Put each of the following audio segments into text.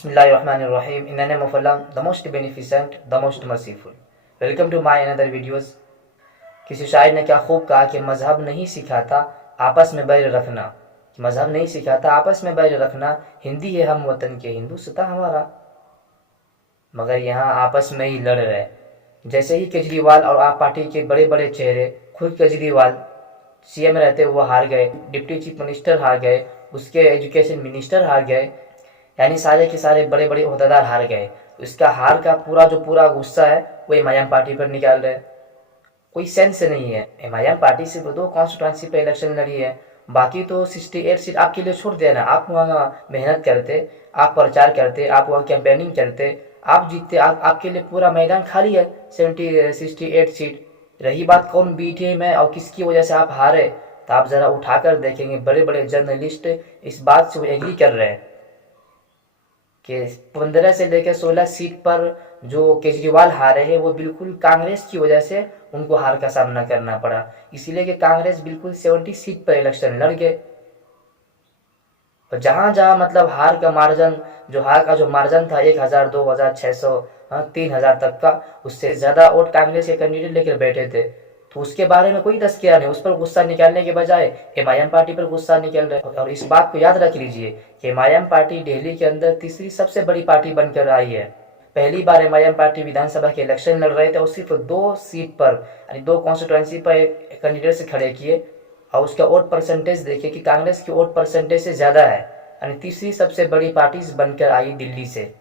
Bismillahirrahmanirrahim. In the name of Allah, the most beneficent, the most merciful. Welcome to my another videos. किसी शायर ने क्या खूब कहा कि मजहब नहीं सिखाता आपस में बैर रखना, कि मजहब नहीं सिखाता आपस में बैर रखना, हिंदी है हम वतन के हिंदुस्तां हमारा, मगर यहाँ आपस में ही लड़ रहे। जैसे ही केजरीवाल और आप पार्टी के बड़े बड़े चेहरे, खुद केजरीवाल सीएम रहते वो हार गए, डिप्टी चीफ मिनिस्टर हार गए, उसके एजुकेशन मिनिस्टर हार गए, यानी सारे के सारे बड़े बड़े ओहदेदार हार गए। इसका हार का पूरा गुस्सा है वो एमआईएम पार्टी पर निकाल रहे। कोई सेंस नहीं है। एमआईएम पार्टी सिर्फ 2 कॉन्स्टिट्यूंसी पे इलेक्शन लड़ी है, बाकी तो 68 सीट आपके लिए छोड़ देना। आप वहाँ मेहनत करते, आप प्रचार करते, आप वहाँ कैंपेनिंग करते, आप जीतते, आपके लिए पूरा मैदान खाली है। 68 सीट। रही बात कौन बीटे में और किसकी वजह से आप हारे, तो आप ज़रा उठाकर देखेंगे बड़े बड़े जर्नलिस्ट इस बात से एग्री कर रहे हैं कि 15 से लेकर 16 सीट पर जो केजरीवाल हारे हैं वो बिल्कुल कांग्रेस की वजह से उनको हार का सामना करना पड़ा, इसीलिए कि कांग्रेस बिल्कुल 70 सीट पर इलेक्शन लड़ गए। और जहां जहां मतलब हार का मार्जिन था 1000, 2000, 600, 3000 तक का, उससे ज़्यादा वोट कांग्रेस के कैंडिडेट लेकर बैठे थे, तो उसके बारे में कोई तज़किरा नहीं। उस पर गुस्सा निकालने के बजाय एमआईएम पार्टी पर गुस्सा निकल रहे। और इस बात को याद रख लीजिए कि एमआईएम पार्टी दिल्ली के अंदर तीसरी सबसे बड़ी पार्टी बनकर आई है। पहली बार एमआईएम पार्टी विधानसभा के इलेक्शन लड़ रहे थे और सिर्फ 2 सीट पर, यानी 2 कॉन्स्टिट्यूंसी पर कैंडिडेट से खड़े किए, और उसका वोट परसेंटेज देखिए कि कांग्रेस की वोट परसेंटेज से ज़्यादा है, यानी तीसरी सबसे बड़ी पार्टी बनकर आई दिल्ली से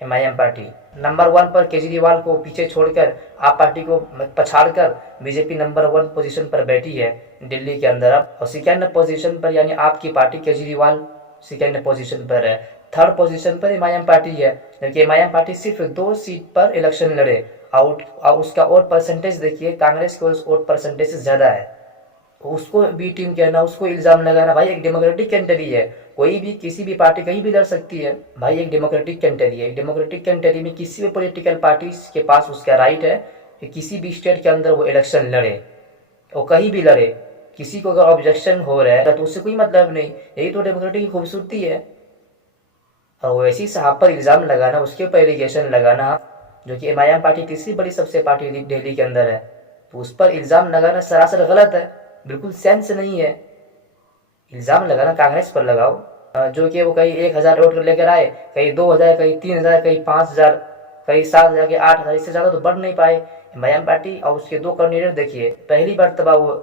एमआईएम पार्टी। नंबर 1 पर केजरीवाल को पीछे छोड़कर, आप पार्टी को पछाड़कर बीजेपी नंबर 1 पोजीशन पर बैठी है दिल्ली के अंदर अब। और सेकेंड पोजीशन पर यानी आपकी पार्टी केजरीवाल सेकेंड पोजीशन पर है। थर्ड पोजीशन पर एमआईएम पार्टी है, जबकि एमआईएम पार्टी सिर्फ 2 सीट पर इलेक्शन लड़े और उसका वोट परसेंटेज देखिए कांग्रेस के वोट परसेंटेज से ज़्यादा है। उसको बी टीम कहना, उसको इल्ज़ाम लगाना, भाई एक डेमोक्रेटिक कंट्री है, कोई भी किसी भी पार्टी कहीं भी लड़ सकती है। भाई एक डेमोक्रेटिक कंट्री है, डेमोक्रेटिक कंट्री में किसी भी पॉलिटिकल पार्टी के पास उसका राइट है कि किसी भी स्टेट के अंदर वो इलेक्शन लड़े और कहीं भी लड़े। किसी को अगर ऑब्जेक्शन हो रहा है तो उससे कोई मतलब नहीं, यही तो डेमोक्रेटिक की खूबसूरती है। और वैसी साहब पर इल्ज़ाम लगाना, उसके ऊपर एलिगेशन लगाना, जो कि एमआईएम पार्टी तीसरी बड़ी सबसे पार्टी दिल्ली के अंदर है, तो उस पर इल्ज़ाम लगाना सरासर गलत है, बिल्कुल सेंस नहीं है। इल्ज़ाम लगाना कांग्रेस पर लगाओ, जो कि वो कहीं 1000 वोट लेकर आए, कहीं 2000, कहीं 3000, कहीं 5000, कहीं 7000 के 8000, इससे ज़्यादा तो बढ़ नहीं पाए। एमआईएम पार्टी और उसके 2 कैंडिडेट देखिए, पहली बार तब वो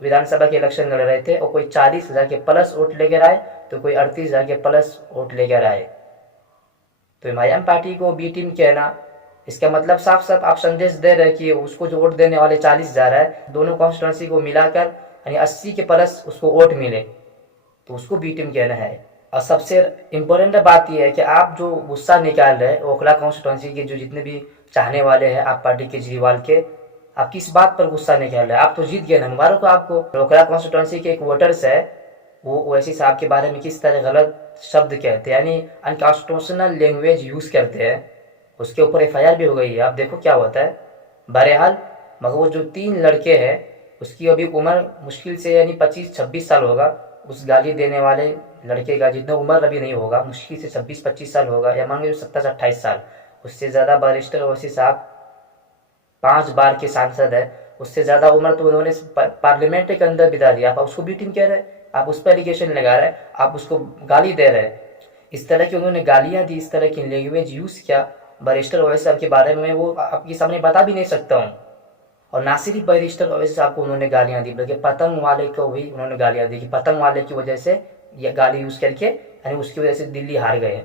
विधानसभा के इलेक्शन लड़ रहे थे और कोई 40,000 के प्लस वोट लेकर आए, तो कोई 38,000 के प्लस वोट लेकर आए। तो एमआईएम पार्टी को बी टीम कहना, इसका मतलब साफ साफ आप संदेश दे रहे कि उसको जो वोट देने वाले 40,000 है, दोनों कॉन्स्टिट्यूंसी को मिलाकर यानी 80 के प्लस उसको वोट मिले, तो उसको बी टीम कहना है। और सबसे इम्पोर्टेंट बात यह है कि आप जो गुस्सा निकाल रहे हैं ओखला कॉन्स्टिट्यूंसी के जो जितने भी चाहने वाले हैं आप पार्टी केजरीवाल के, आप किस बात पर गुस्सा निकाल रहे हैं? आप तो जीत गए ना, मुबारक हो आपको। ओखला कॉन्स्टिट्यूंसी के एक वोटर्स है, वो ओवैसी साहब के बारे में किस तरह गलत शब्द कहते हैं, यानी अनकॉन्स्टिट्यूशनल लैंग्वेज यूज़ करते हैं, उसके ऊपर एफआईआर भी हो गई है। आप देखो क्या होता है। बहरहाल, मगर वो जो 3 लड़के हैं उसकी अभी उम्र मुश्किल से यानी 25-26 साल होगा। उस गाली देने वाले लड़के का जितना उम्र अभी नहीं होगा, मुश्किल से 26-25 साल होगा, या मान लो 27-28 साल। उससे ज़्यादा बैरिस्टर ओवैसी साहब 5 बार के सांसद है, उससे ज़्यादा उम्र तो उन्होंने पार्लियामेंट के अंदर बिता दिया। आप उसको बी टीम कह रहे हैं, आप उस पर एलिगेशन लगा रहे हैं, आप उसको गाली दे रहे हैं। इस तरह की उन्होंने गालियाँ दी, इस तरह की लैंग्वेज यूज़ किया बैरिस्टर ओवैसी साहब के बारे में, वो आपके सामने बता भी नहीं सकता हूँ। और ना सिर्फ बैरिस्टर ओवैसी साहब को उन्होंने गालियाँ दी, बल्कि पतंग वाले को भी उन्होंने गालियाँ दी कि पतंग वाले की वजह से ये गाली यूज़ करके, यानी उसकी वजह से दिल्ली हार गए,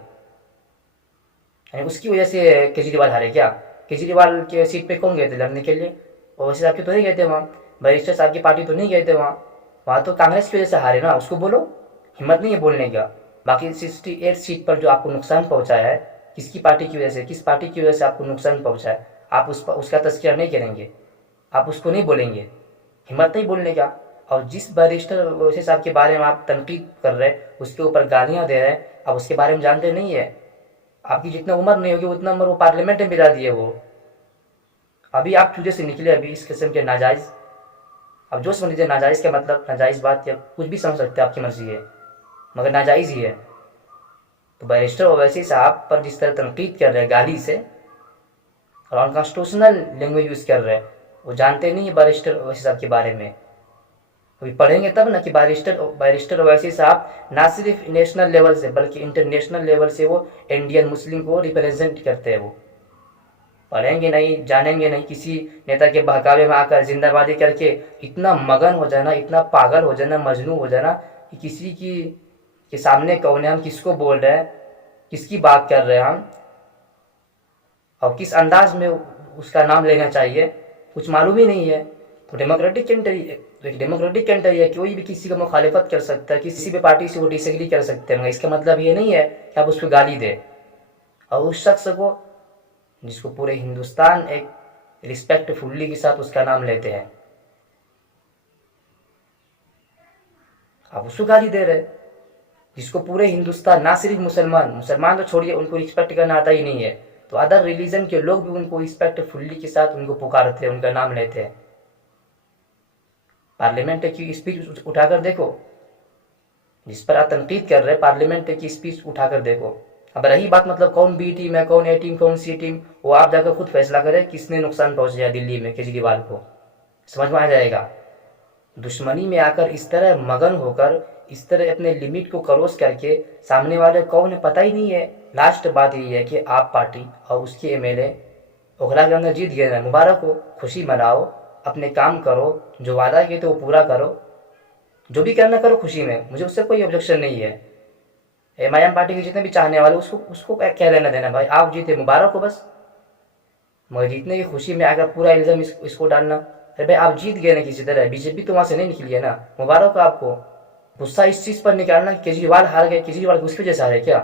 यानी उसकी वजह से केजरीवाल हारे। क्या केजरीवाल के सीट पे कौन गए थे लड़ने के लिए? ओवैसी साहब के तो नहीं गए थे वहाँ, बैरिस्टर साहब की पार्टी तो नहीं गए थे वहाँ तो कांग्रेस की वजह से हारे ना, उसको बोलो। हिम्मत नहीं है बोलने का। बाकी 68 सीट पर जो आपको नुकसान पहुँचाया है, किसकी पार्टी की वजह से, किस पार्टी की वजह से आपको नुकसान पहुँचा है, आप उसका तज़किरा नहीं करेंगे, आप उसको नहीं बोलेंगे, हिम्मत नहीं बोलने का। और जिस बैरिस्टर ओवैसी साहब के बारे में आप तनकीद कर रहे हैं, उसके ऊपर गालियाँ दे रहे हैं, आप उसके बारे में जानते नहीं है। आपकी जितना उम्र नहीं होगी उतना उम्र वो पार्लियामेंट में बिता दिए वो। अभी आप चूजे से निकले, अभी इस किस्म के नाजायज़, अब जो समझ लीजिए नाजायज़ का मतलब नाजायज़ बात या कुछ भी समझ सकते हैं, आपकी मर्ज़ी है, मगर नाजायज़ ही है। तो बैरिस्टर ओवैसी साहब पर जिस तरह तनकीद कर रहे हैं गाली से और अनकॉन्स्टिट्यूशनल लैंग्वेज यूज़ कर रहे हैं, वो जानते नहीं है बैरिस्टर ओवैसी साहब के बारे में। अभी पढ़ेंगे तब ना कि बैरिस्टर ओवैसी साहब ना सिर्फ नेशनल लेवल से बल्कि इंटरनेशनल लेवल से वो इंडियन मुस्लिम को रिप्रेजेंट करते हैं। वो पढ़ेंगे नहीं, जानेंगे नहीं, किसी नेता के बहकावे में आकर जिंदाबादी करके इतना मगन हो जाना, इतना पागल हो जाना, मजनू हो जाना कि किसी की के सामने कौन है, हम किसको बोल रहे हैं, किसकी बात कर रहे हैं हम, और किस अंदाज में उसका नाम लेना चाहिए, कुछ मालूम ही नहीं है। तो डेमोक्रेटिक कंट्री, एक डेमोक्रेटिक कंट्री है, कोई भी किसी का मुखालिफत कर सकता है, किसी भी पार्टी से वो डिसएग्री कर सकते हैं, मगर इसका मतलब ये नहीं है कि आप उसको गाली दे। और उस शख्स को जिसको पूरे हिंदुस्तान एक रिस्पेक्टफुल्ली के साथ उसका नाम लेते हैं, आप उसको गाली दे रहे, जिसको पूरे हिंदुस्तान, ना सिर्फ मुसलमान तो छोड़िए, उनको रिस्पेक्ट करना आता ही नहीं है, तो अदर रिलीजन के लोग भी उनको रिस्पेक्टफुल्ली के साथ उनको पुकारते हैं, उनका नाम लेते हैं। पार्लियामेंट की स्पीच उठाकर देखो, जिस पर आप तनकीद कर रहे हैं, पार्लियामेंट की स्पीच उठाकर देखो। अब रही बात मतलब कौन बी टीम है, कौन ए टीम, कौन सी टीम, वो आप जाकर खुद फैसला करें किसने नुकसान पहुंचाया दिल्ली में केजरीवाल को, समझ में आ जाएगा। दुश्मनी में आकर इस तरह मगन होकर, इस तरह अपने लिमिट को क्रॉस करके सामने वाले कौन है पता ही नहीं है। लास्ट बात यही है कि आप पार्टी और उसके एमएलए ओखला के अंदर जीत गए, मुबारक हो, खुशी मनाओ, अपने काम करो, जो वादा किए तो वो पूरा करो, जो भी करना करो खुशी में, मुझे उससे कोई ऑब्जेक्शन नहीं है। एमआईएम पार्टी के जितने भी चाहने वाले उसको क्या लेना देना, भाई आप जीते मुबारक हो बस, मगर जीतने की खुशी में आकर पूरा इल्जाम इसको डालना, अरे भाई आप जीत गए ना किसी तरह, बीजेपी तो वहां से नहीं निकली है ना, मुबारक हो आपको। गुस्सा इस चीज पर निकालना कि केजरीवाल हार गए, केजरीवाल उसकी वजह से हारे क्या,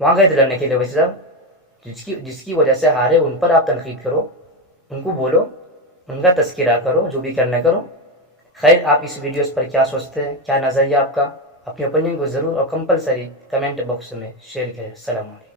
वहां गए थे लड़ने के लिए वैसे साहब, जिसकी वजह से हारे उन पर आप तनकीद करो, उनको बोलो, उनका तस्करा करो, जो भी करना करो। खैर, आप इस वीडियोस पर क्या सोचते हैं, क्या नज़रिया आपका, अपनी ओपिनियन को ज़रूर और कंपलसरी कमेंट बॉक्स में शेयर करें। सलाम अलैकुम।